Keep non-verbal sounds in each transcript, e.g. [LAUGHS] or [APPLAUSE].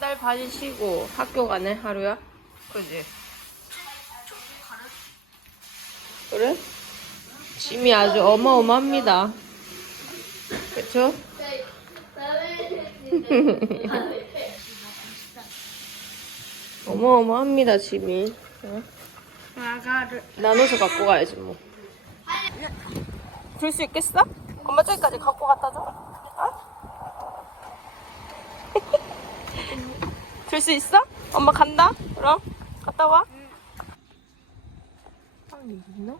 달 반 쉬고 학교 가네 하루야? 그지? 그래? 짐이 아주 어마어마합니다. 그쵸? [LAUGHS] 어마어마합니다 짐이. 응? 나눠서 갖고 가야지 뭐. 줄 수 있겠어? 엄마 저기까지 갖고 갖다 줘. 어? 줄 수 있어? 엄마 간다. 그럼 갔다 와. 빵이 있나?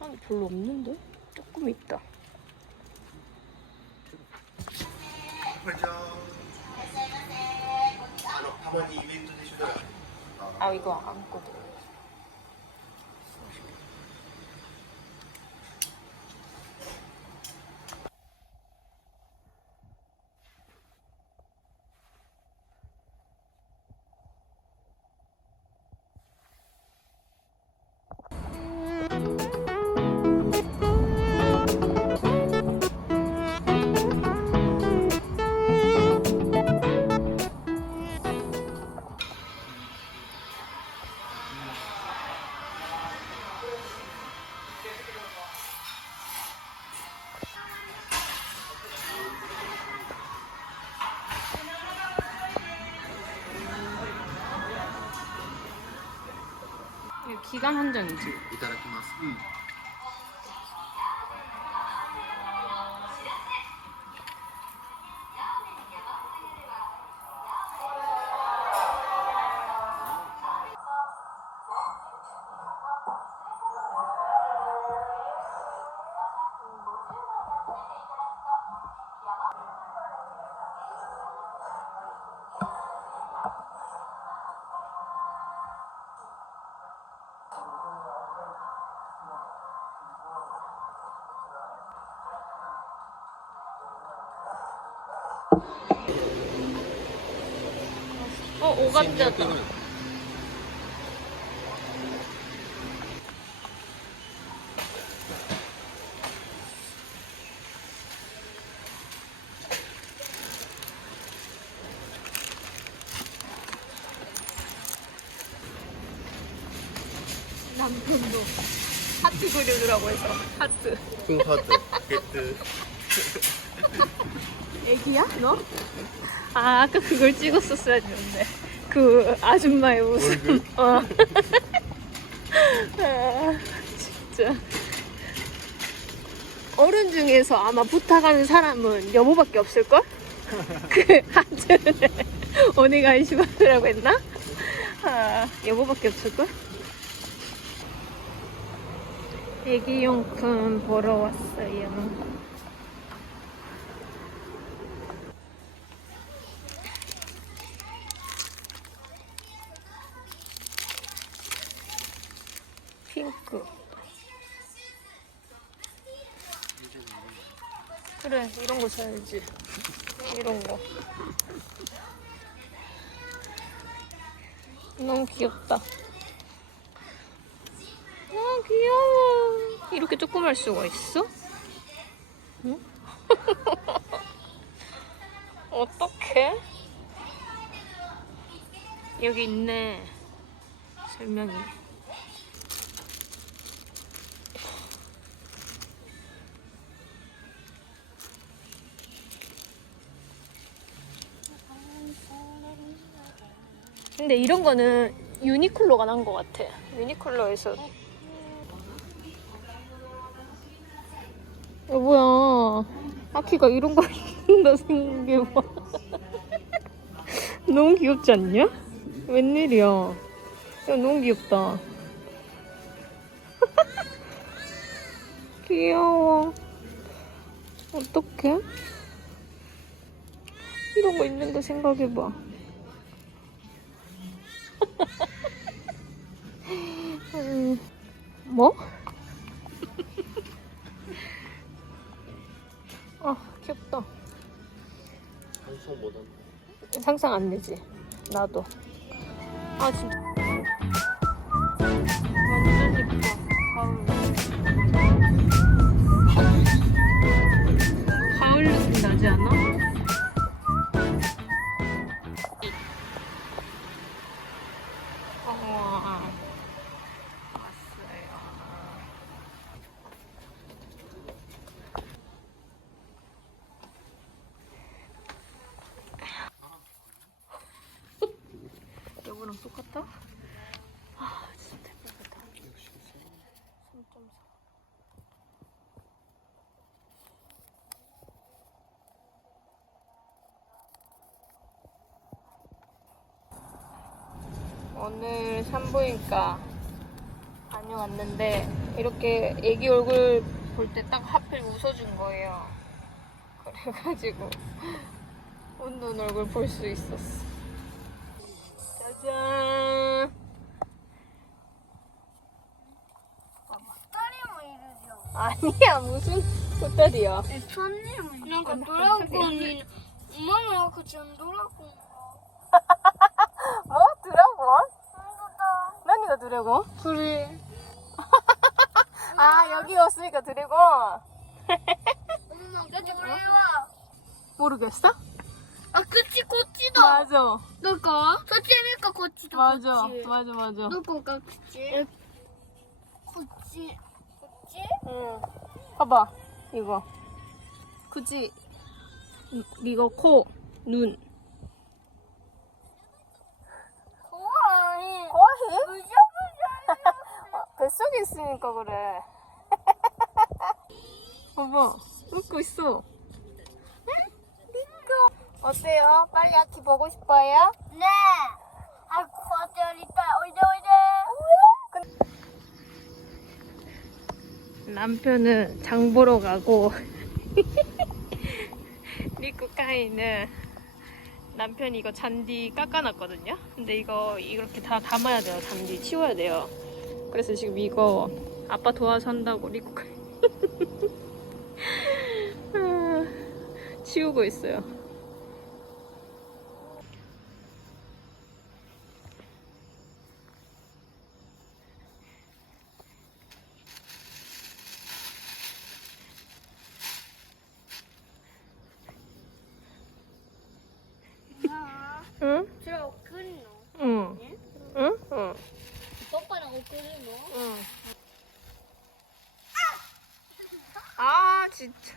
빵이 별로 없는데? 조금 있다. 아 이거 안거든 기간 한정이지. いただきます。 어 오감자다. 남편도 하트 그려주라고 해서 하트. 그 하트, 개뜨. 애기야 너? 아, 아까 그걸 찍었었어야 되는데. 그 아줌마의 웃음. 어. [LAUGHS] 아, 진짜. 어른 중에서 아마 부탁하는 사람은 여보밖에 없을걸? [LAUGHS] 그 하트를 언니가 이시바라고 했나? 아, 여보밖에 없을걸? 애기용품 보러 왔어요. 핑크. 그래, 이런 거 사야지. 이런 거. 너무 귀엽다. 아, 귀여워. 이렇게 조그말 수가 있어? 응? [LAUGHS] 어떡해? 여기 있네. 설명이. 근데 이런 거는 유니클로가 난 것 같아. 유니클로에서. 여보야, 아키가 이런 걸 입는다 생각해봐. [LAUGHS] 너무 귀엽지 않냐? 웬일이야. 야, 너무 귀엽다. [LAUGHS] 귀여워. 어떡해? 이런 거 있는 거 생각해봐. 음, 뭐? 아, 귀엽다. 방송 못한. 상상 안 되지? 나도. 아, 진짜. 완전 예뻐. 가을. 이거랑 똑같다? 아 진짜 예쁘다 3.4 오늘 산부인과 다녀왔는데 이렇게 애기 얼굴 볼 때 딱 하필 웃어준 거예요. 그래가지고 [LAUGHS] 웃는 얼굴 볼 수 있었어. 짜잔. 아니야 무슨 꽃다리야. 뭔가 노랗고 언니. 엄마는 아까 전 노랗고. 뭐 드래곤? 난 이거 드래곤? 그래. 아 여기 왔으니까 드래곤. 엄마 그래요. 모르겠어? あこっちこっちだ 맞아. どこそっち見るかこっちとこっ 맞아. ち 맞아 맞아. どこが口えこっちこっち 응. 봐봐 이거. 그지? 이- 이거 코, 눈. 怖い 거의? むしゃ [LAUGHS] 아, 뱃속에 있으니까 그래. [LAUGHS] 봐봐, 웃고 있어. 어때요? 빨리 아키 보고 싶어요? 네. 아이고 어쩌니까 오이제 오이제. 그 남편은 장 보러 가고 [LAUGHS] 리쿠카이는 남편이 이거 잔디 깎아놨거든요. 근데 이거 이렇게 다 담아야 돼요. 잔디 치워야 돼요. 그래서 지금 이거 아빠 도와서 한다고 리쿠카이 [LAUGHS] 아, 치우고 있어요. 진짜.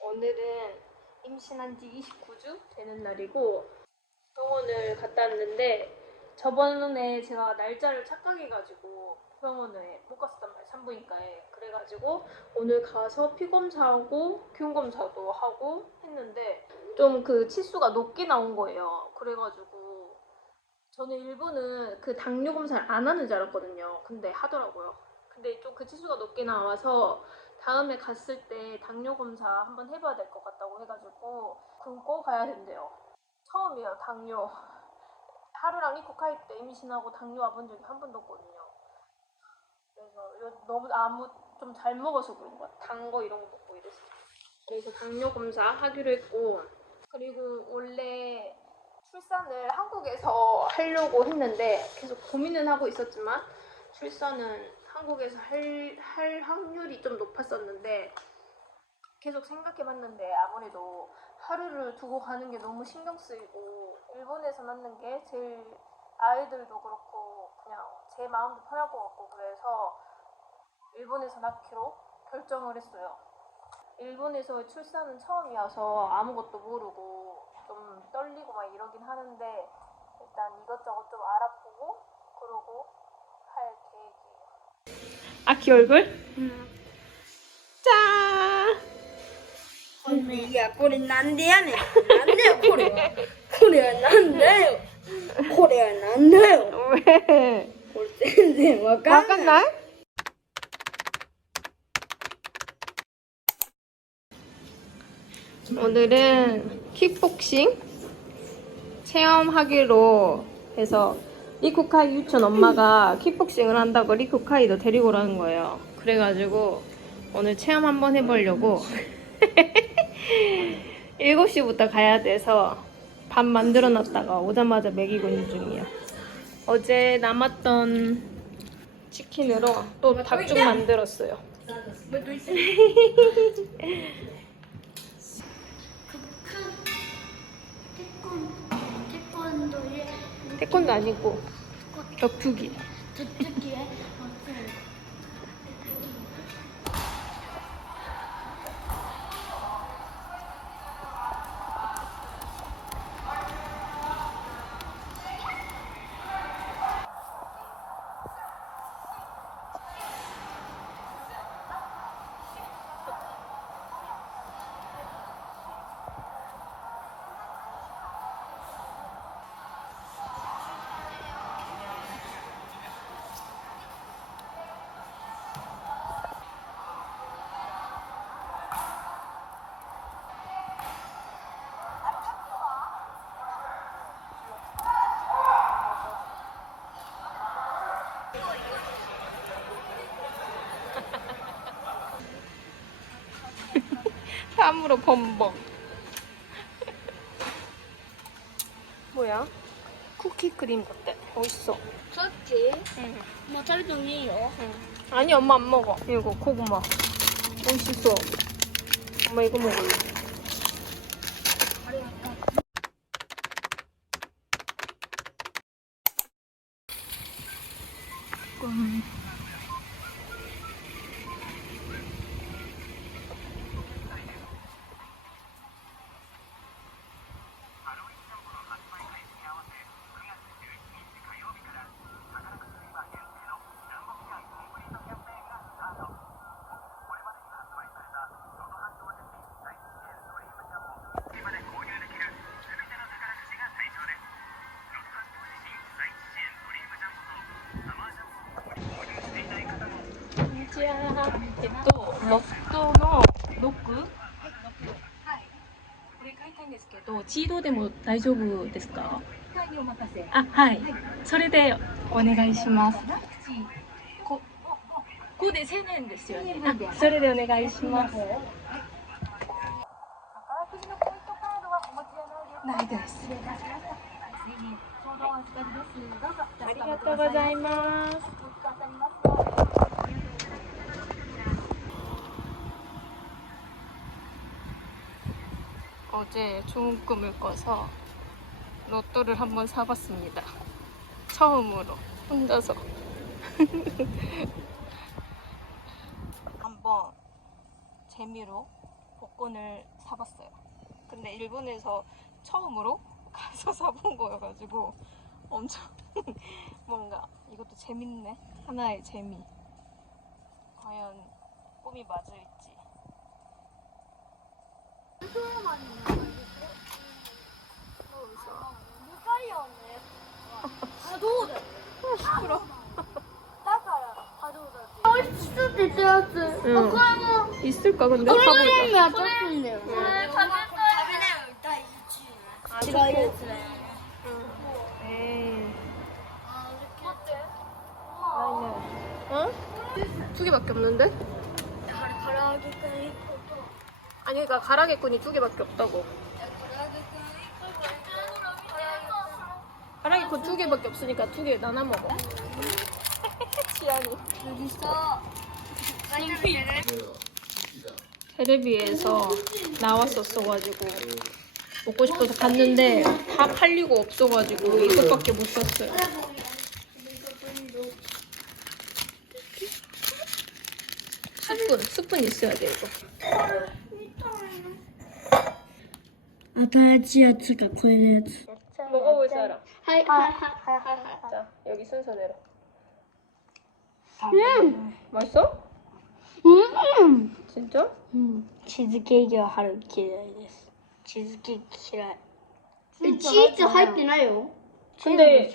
오늘은 임신한 지 29주 되는 날이고 병원을 갔다 왔는데 저번에 제가 날짜를 착각해가지고 병원에 못 갔었단 말이에요 산부인과에 그래가지고 오늘 가서 피검사하고 균검사도 하고 했는데 좀 그 치수가 높게 나온 거예요 그래가지고 저는 일본은 그 당뇨 검사를 안 하는 줄 알았거든요 근데 하더라고요 근데 좀 그 치수가 높게 나와서 다음에 갔을 때 당뇨 검사 한번 해봐야 될 것 같다고 해가지고 그거 꼭 가야 된대요. 처음이에요 당뇨. 하루랑 이코카이 때 임신하고 당뇨 와본 적이 한 번도 없거든요. 그래서 요- 너무 아무 좀 잘 먹어서 그런 것 같아. 단거 이런 거 먹고 이래서. 그래서 당뇨 검사 하기로 했고 그리고 원래 출산을 한국에서 하려고 했는데 계속 고민은 하고 있었지만 출산은 한국에서 할, 할 확률이 좀 높았었는데 계속 생각해봤는데 아무래도 하루를 두고 가는 게 너무 신경 쓰이고 일본에서 만난 게 제일 아이들도 그렇고 그냥 제 마음도 편할 것 같고 그래서 일본에서 낳기로 결정을 했어요. 일본에서 출산은 처음이어서 아무것도 모르고 좀 떨리고 막 이러긴 하는데 일단 이것저것 좀 알아보고 그러고 할 계획이에요. 아키 얼굴? 응. 짠! 언니, 야, 꼬리 난데야네. 난데야, 꼬리. 소리가 난다요. 소리가 난다요. 왜? 우리 선생님 와깐나? 깐나? 오늘은 킥복싱 체험하기로 해서 리쿠카이 유천 엄마가 킥복싱을 한다고 리쿠카이도 데리고 오라는 거예요. 그래가지고 오늘 체험 한번 해보려고 [LAUGHS] 7시부터 가야 돼서 밥 만들어 놨다가 오자마자 먹이고 있는 중이에요. 어제 남았던 치킨으로 또 닭죽 만들었어요. 태권도에 태권도 아니고 격투기. 저쪽에 쌈으로 범벅. [LAUGHS] 뭐야? 쿠키 크림 같대. 맛있어. 저기 응. 뭐 잘정이에요. 응. 아니 엄마 안 먹어. 이거 고구마. 맛있어. 엄마 이거 먹을래. えっと、ロフトのロックこれ買いたいんですけど、チードでも大丈夫ですか？はい、お任せ。あ、はい。それでお願いします。こここで1000円ですよね。あそれでお願いします。ないです。ありがとうございます。 어제 좋은 꿈을 꿔서 로또를 한번 사봤습니다. 처음으로 혼자서 [LAUGHS] 한번 재미로 복권을 사봤어요. 근데 일본에서 처음으로 가서 [LAUGHS] 사본 거여가지고 엄청 [LAUGHS] 뭔가 이것도 재밌네. 하나의 재미. 과연 꿈이 맞을지. 만 못 달려왔네. 가도 돼. 시끄러. 다 가라. 가도 돼. 어디서 들었어? 응. 어, 그러면 있을까 근데 가보자. 야 떴는데요. 가면 일단 이지. 제가 이랬지. 에이. 어? 두 개밖에 없는데? 가라 가라 하기까지. 아니 그러니까 가라개꾼이 두 개밖에 없다고. 가라개꾼 두 개밖에 없으니까 두 개 나눠 먹어. [LAUGHS] 지안이. 테레비에서 나왔었어가지고 먹고 싶어서 갔는데 다 팔리고 없어가지고 이것밖에 못 샀어요. 스푼, 스푼 있어야 돼 이거. 아타치아츠가 코에레츠. 먹어볼 사람. 하이 하이 하이 하이 하이. 자 여기 순서대로. 음. 음. 맛있어? 음. 진짜? 음. 치즈케이크가 하루 기다리겠어. 치즈케이크 싫어. 치즈 할때나요 근데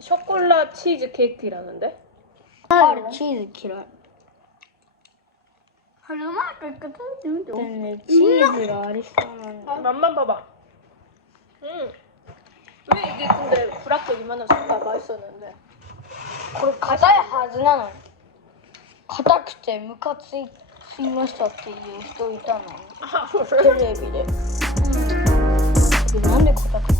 초콜라 치즈 케이크라는데? 아, 치즈 싫어. い。春うまくいくとってみて。ね、チーズがありそうなんだ。 맛만 봐봐. 음. 왜 이게 근데 브라켓 이만해서 다 맛있었는데? これ硬いはずなのに。硬くてムカついついましたっていう人いたの。 아, テレビで。うん。なんで硬くて